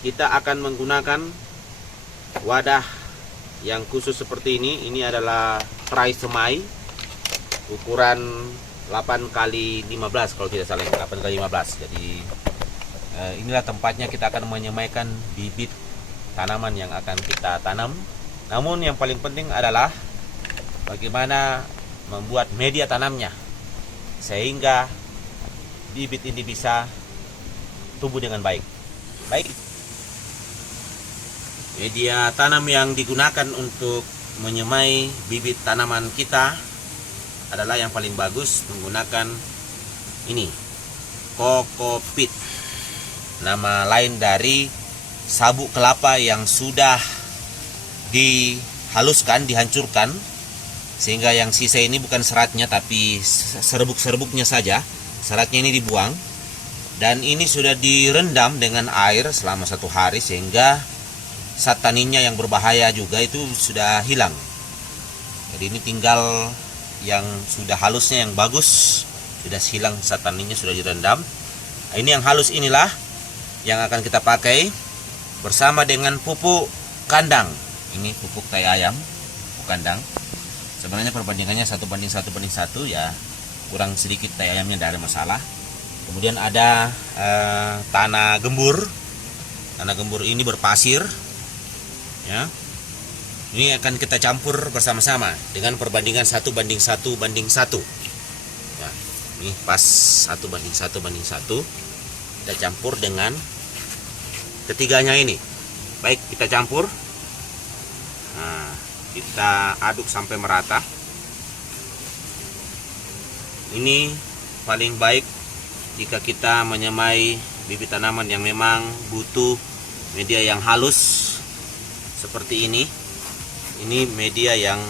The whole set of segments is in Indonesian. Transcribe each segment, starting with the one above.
kita akan menggunakan wadah yang khusus seperti ini. Ini adalah tray semai ukuran 8 kali 15 kalau tidak salah, 8 kali 15. Jadi inilah tempatnya kita akan menyemaikan bibit tanaman yang akan kita tanam. Namun yang paling penting adalah bagaimana membuat media tanamnya sehingga bibit ini bisa tumbuh dengan baik. Media tanam yang digunakan untuk menyemai bibit tanaman kita adalah yang paling bagus menggunakan ini, kokopit. Nama lain dari sabuk kelapa yang sudah dihaluskan, dihancurkan, sehingga yang sisa ini bukan seratnya tapi serbuk-serbuknya saja. Seratnya ini dibuang, dan ini sudah direndam dengan air selama 1 hari sehingga zat taninnya yang berbahaya juga itu sudah hilang. Jadi ini tinggal yang sudah halusnya, yang bagus, sudah hilang zat taninnya, sudah direndam. Ini yang halus inilah yang akan kita pakai bersama dengan pupuk kandang. Ini pupuk tai ayam, pupuk kandang. Sebenarnya perbandingannya 1:1:1 ya, kurang sedikit tai ayamnya, tidak ada masalah. Kemudian ada tanah gembur. Tanah gembur ini berpasir, ya. Ini akan kita campur bersama-sama dengan perbandingan 1:1:1. Ya, ini pas 1:1:1. Kita campur dengan ketiganya ini. Baik, kita campur. Nah, kita aduk sampai merata. Ini paling baik jika kita menyemai bibit tanaman yang memang butuh media yang halus seperti ini. Ini media yang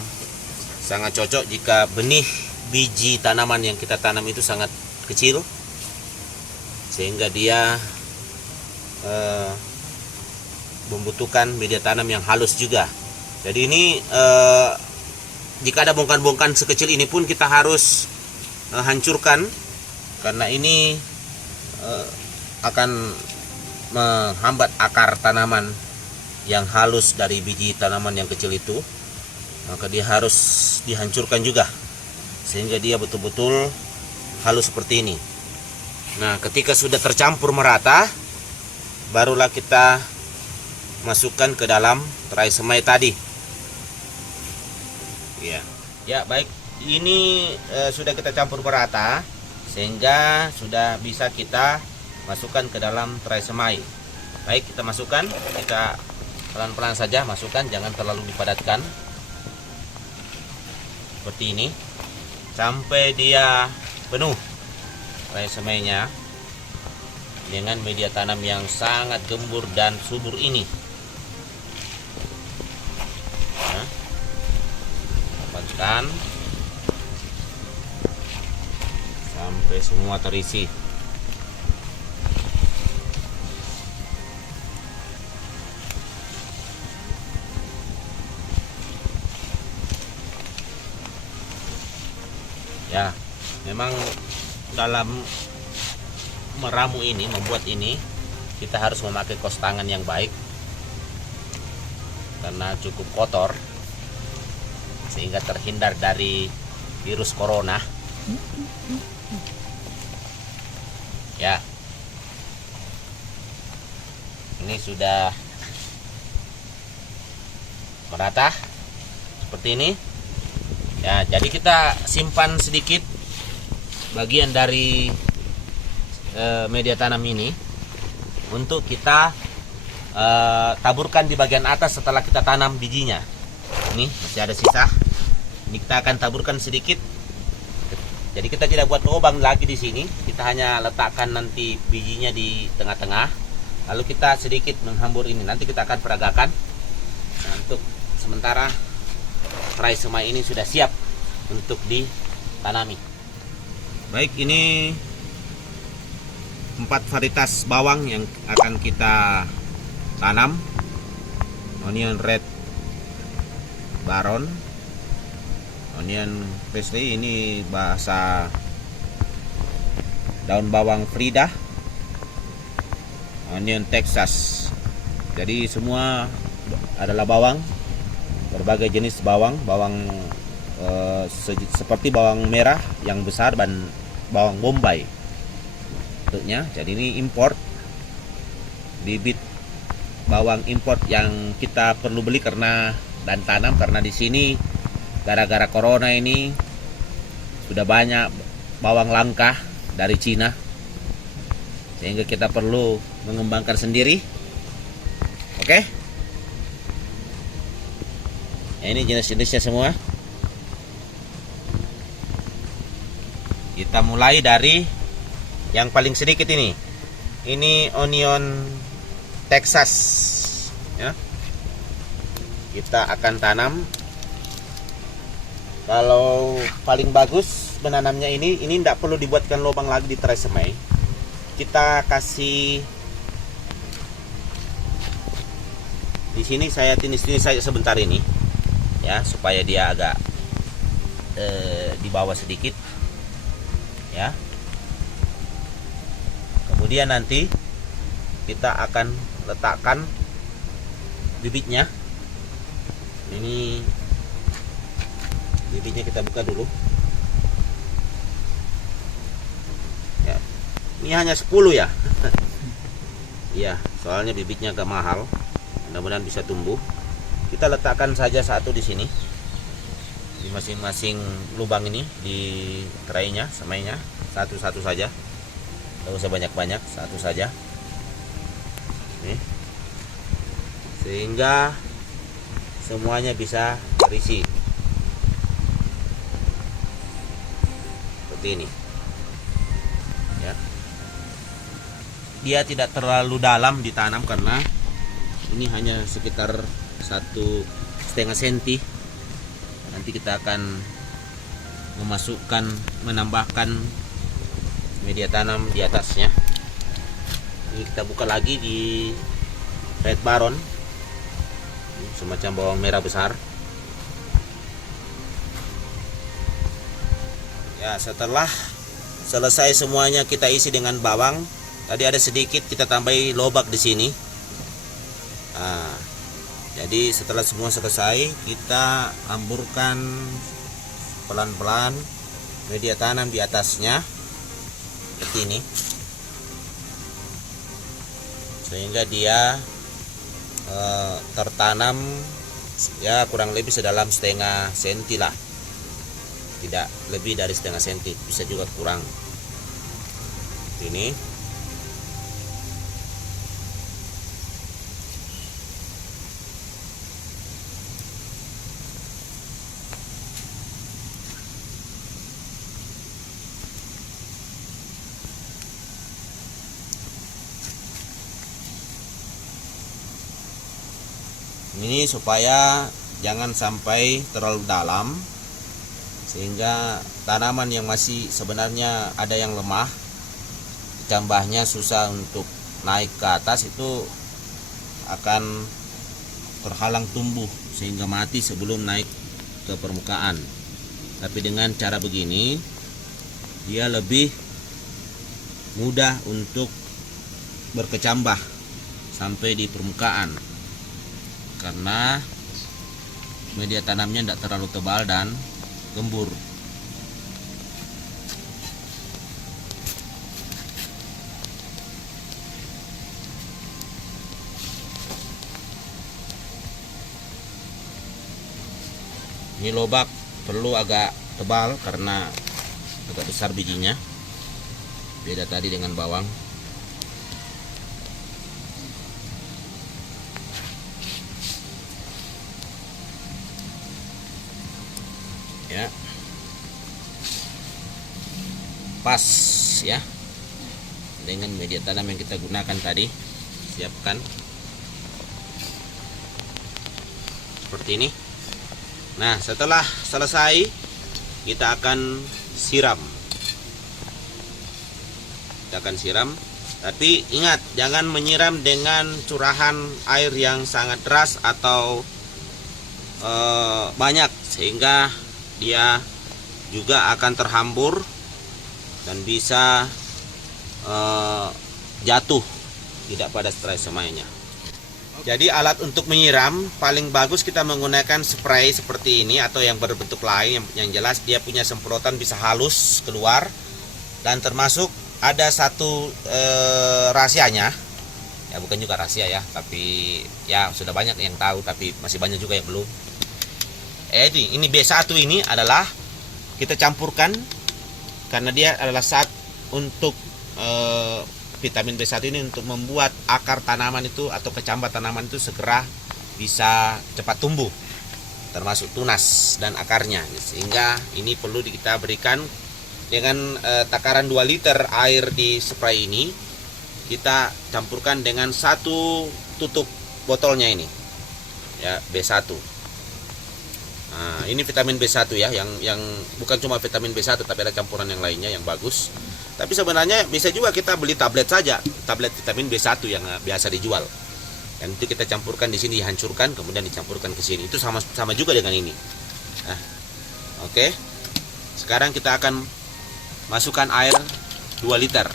sangat cocok jika benih biji tanaman yang kita tanam itu sangat kecil, sehingga dia membutuhkan media tanam yang halus juga. Jadi ini jika ada bongkan-bongkan sekecil ini pun kita harus hancurkan, karena ini akan menghambat akar tanaman yang halus dari biji tanaman yang kecil itu. Maka dia harus dihancurkan juga sehingga dia betul-betul halus seperti ini. Nah, ketika sudah tercampur merata, barulah kita masukkan ke dalam tray semai tadi. Ya, baik. Ini sudah kita campur merata sehingga sudah bisa kita masukkan ke dalam tray semai. Baik, kita masukkan. Kita pelan-pelan saja masukkan, jangan terlalu dipadatkan. Seperti ini sampai dia penuh tray semainya dengan media tanam yang sangat gembur dan subur ini. Nah, dapatkan sampai semua terisi. Ya, memang dalam meramu ini, membuat ini, kita harus memakai kaos tangan yang baik karena cukup kotor sehingga terhindar dari virus corona. Ya, ini sudah merata seperti ini. Ya, jadi kita simpan sedikit bagian dari media tanam ini untuk kita taburkan di bagian atas setelah kita tanam bijinya. Ini masih ada sisa. Ini kita akan taburkan sedikit. Jadi kita tidak buat lubang lagi di sini. Kita hanya letakkan nanti bijinya di tengah-tengah. Lalu kita sedikit menghambur ini. Nanti kita akan peragakan. Nah, untuk sementara tray semai ini sudah siap untuk ditanami. Baik, ini 4 varietas bawang yang akan kita tanam. Onion red baron, onion Presley, ini bahasa daun bawang Frida, onion Texas Jadi semua adalah bawang, berbagai jenis bawang, seperti bawang merah yang besar dan bawang bombay bentuknya. Jadi ini import, bibit bawang import yang kita perlu beli dan tanam karena di sini gara-gara corona ini sudah banyak bawang langka dari Cina, sehingga kita perlu mengembangkan sendiri. Oke, ini jenis-jenisnya semua. Kita mulai dari yang paling sedikit ini onion Texas ya. Kita akan tanam. Kalau paling bagus menanamnya ini tidak perlu dibuatkan lubang lagi di tresemme. Kita kasih di sini, saya tinis-tinis saja sebentar ini ya, supaya dia agak di bawah sedikit ya. Kemudian nanti kita akan letakkan bibitnya. Ini bibitnya kita buka dulu ya. Ini hanya 10 ya. Iya, soalnya bibitnya agak mahal. Mudah-mudahan bisa tumbuh. Kita letakkan saja satu di sini, di masing-masing lubang ini, di traynya, semainya, satu-satu saja. Tidak usah banyak-banyak, satu saja. Nih. Sehingga semuanya bisa terisi. Seperti ini. Ya. Dia tidak terlalu dalam ditanam karena ini hanya sekitar 1,5 cm. Nanti kita akan menambahkan media tanam di atasnya. Ini kita buka lagi di Red Baron, semacam bawang merah besar ya. Setelah selesai semuanya kita isi dengan bawang. Tadi ada sedikit kita tambahi lobak di sini. Nah, jadi setelah semua selesai, kita hamburkan pelan-pelan media tanam di atasnya seperti ini, sehingga dia tertanam ya kurang lebih sedalam 0,5 cm lah, tidak lebih dari 0,5 cm, bisa juga kurang. Ini ini supaya jangan sampai terlalu dalam, sehingga tanaman yang masih sebenarnya ada yang lemah, tambahnya susah untuk naik ke atas, itu akan terhalang tumbuh sehingga mati sebelum naik ke permukaan. Tapi dengan cara begini dia lebih mudah untuk berkecambah sampai di permukaan, karena media tanamnya tidak terlalu tebal dan gembur. Ini lobak perlu agak tebal karena agak besar bijinya, beda tadi dengan bawang. Ya, pas ya dengan media tanam yang kita gunakan tadi. Siapkan seperti ini. Nah, setelah selesai kita akan siram. Tapi ingat, jangan menyiram dengan curahan air yang sangat deras atau banyak, sehingga dia juga akan terhambur dan bisa jatuh tidak pada tray semainya. Jadi alat untuk menyiram paling bagus kita menggunakan spray seperti ini atau yang berbentuk lain. Yang jelas dia punya semprotan bisa halus keluar. Dan termasuk ada satu rahasianya. Ya bukan juga rahasia ya, tapi ya sudah banyak yang tahu, tapi masih banyak juga yang belum. Ini B1 ini adalah kita campurkan karena dia adalah saat untuk vitamin B1 ini untuk membuat akar tanaman itu atau kecambah tanaman itu segera bisa cepat tumbuh, termasuk tunas dan akarnya. Sehingga ini perlu kita berikan dengan takaran 2 liter air di spray ini. Kita campurkan dengan 1 tutup botolnya ini ya, B1. Nah, ini vitamin B1 ya, yang bukan cuma vitamin B1 tapi ada campuran yang lainnya yang bagus. Tapi sebenarnya bisa juga kita beli tablet saja, tablet vitamin B1 yang biasa dijual. Dan itu kita campurkan di sini, dihancurkan kemudian dicampurkan ke sini. Itu sama juga dengan ini. Nah, oke. Sekarang kita akan masukkan air 2 liter.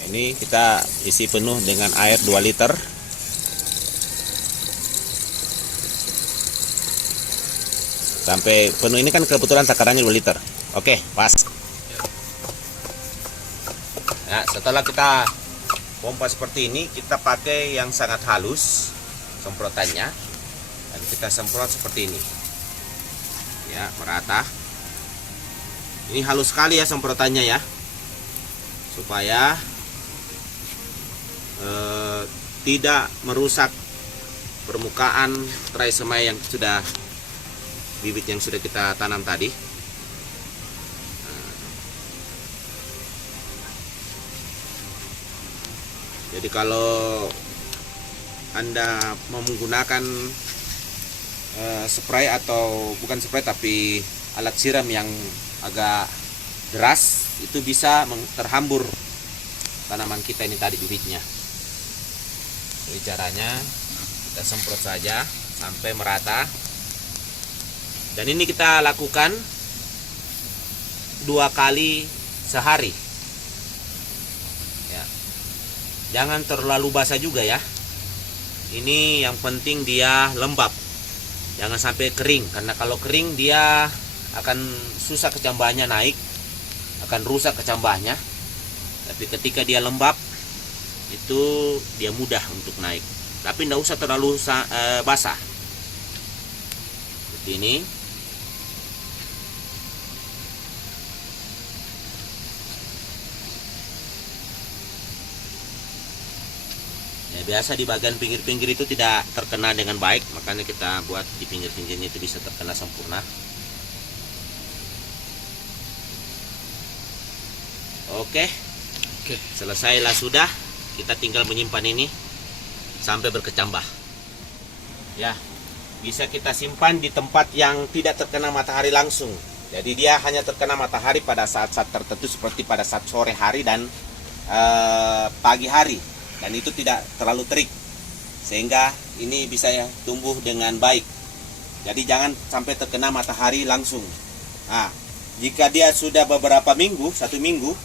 Ini kita isi penuh dengan air 2 liter. Sampai penuh, ini kan kebetulan takarannya 2 liter. Oke, pas. Nah, setelah kita pompa seperti ini, kita pakai yang sangat halus semprotannya. Dan kita semprot seperti ini. Ya, merata. Ini halus sekali ya semprotannya ya. Supaya tidak merusak permukaan terasemai yang sudah bibit yang sudah kita tanam tadi. Jadi kalau Anda mau menggunakan spray atau bukan spray tapi alat siram yang agak deras, itu bisa terhambur tanaman kita ini tadi bibitnya. Jadi caranya kita semprot saja sampai merata. Dan ini kita lakukan 2 kali sehari. Ya. Jangan terlalu basah juga ya. Ini yang penting dia lembab. Jangan sampai kering, karena kalau kering dia akan susah kecambahnya naik, akan rusak kecambahnya. Tapi ketika dia lembab, itu dia mudah untuk naik. Tapi tidak usah terlalu basah. Seperti ini. Ya, biasa di bagian pinggir-pinggir itu tidak terkena dengan baik, makanya kita buat di pinggir-pinggirnya itu bisa terkena sempurna. Oke, selesailah sudah. Kita tinggal menyimpan ini sampai berkecambah. Ya, bisa kita simpan di tempat yang tidak terkena matahari langsung. Jadi dia hanya terkena matahari pada saat-saat tertentu, seperti pada saat sore hari dan pagi hari. Dan itu tidak terlalu terik, sehingga ini bisa ya tumbuh dengan baik. Jadi jangan sampai terkena matahari langsung. Nah, jika dia sudah beberapa minggu, 1 minggu,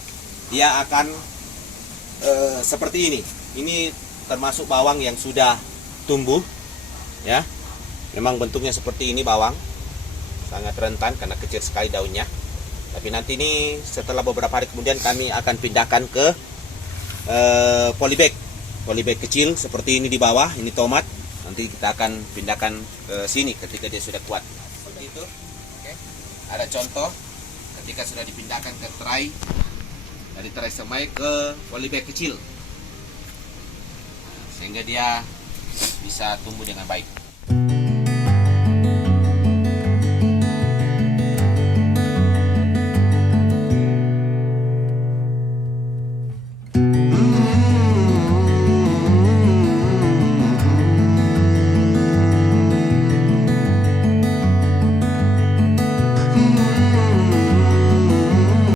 dia akan seperti ini. Ini termasuk bawang yang sudah tumbuh, ya. Memang bentuknya seperti ini bawang, sangat rentan karena kecil sekali daunnya. Tapi nanti ini setelah beberapa hari kemudian kami akan pindahkan ke polybag kecil seperti ini di bawah. Ini tomat, nanti kita akan pindahkan ke sini ketika dia sudah kuat. Seperti itu. Oke. Ada contoh ketika sudah dipindahkan ke tray, dari tray semai ke polybag kecil, sehingga dia bisa tumbuh dengan baik.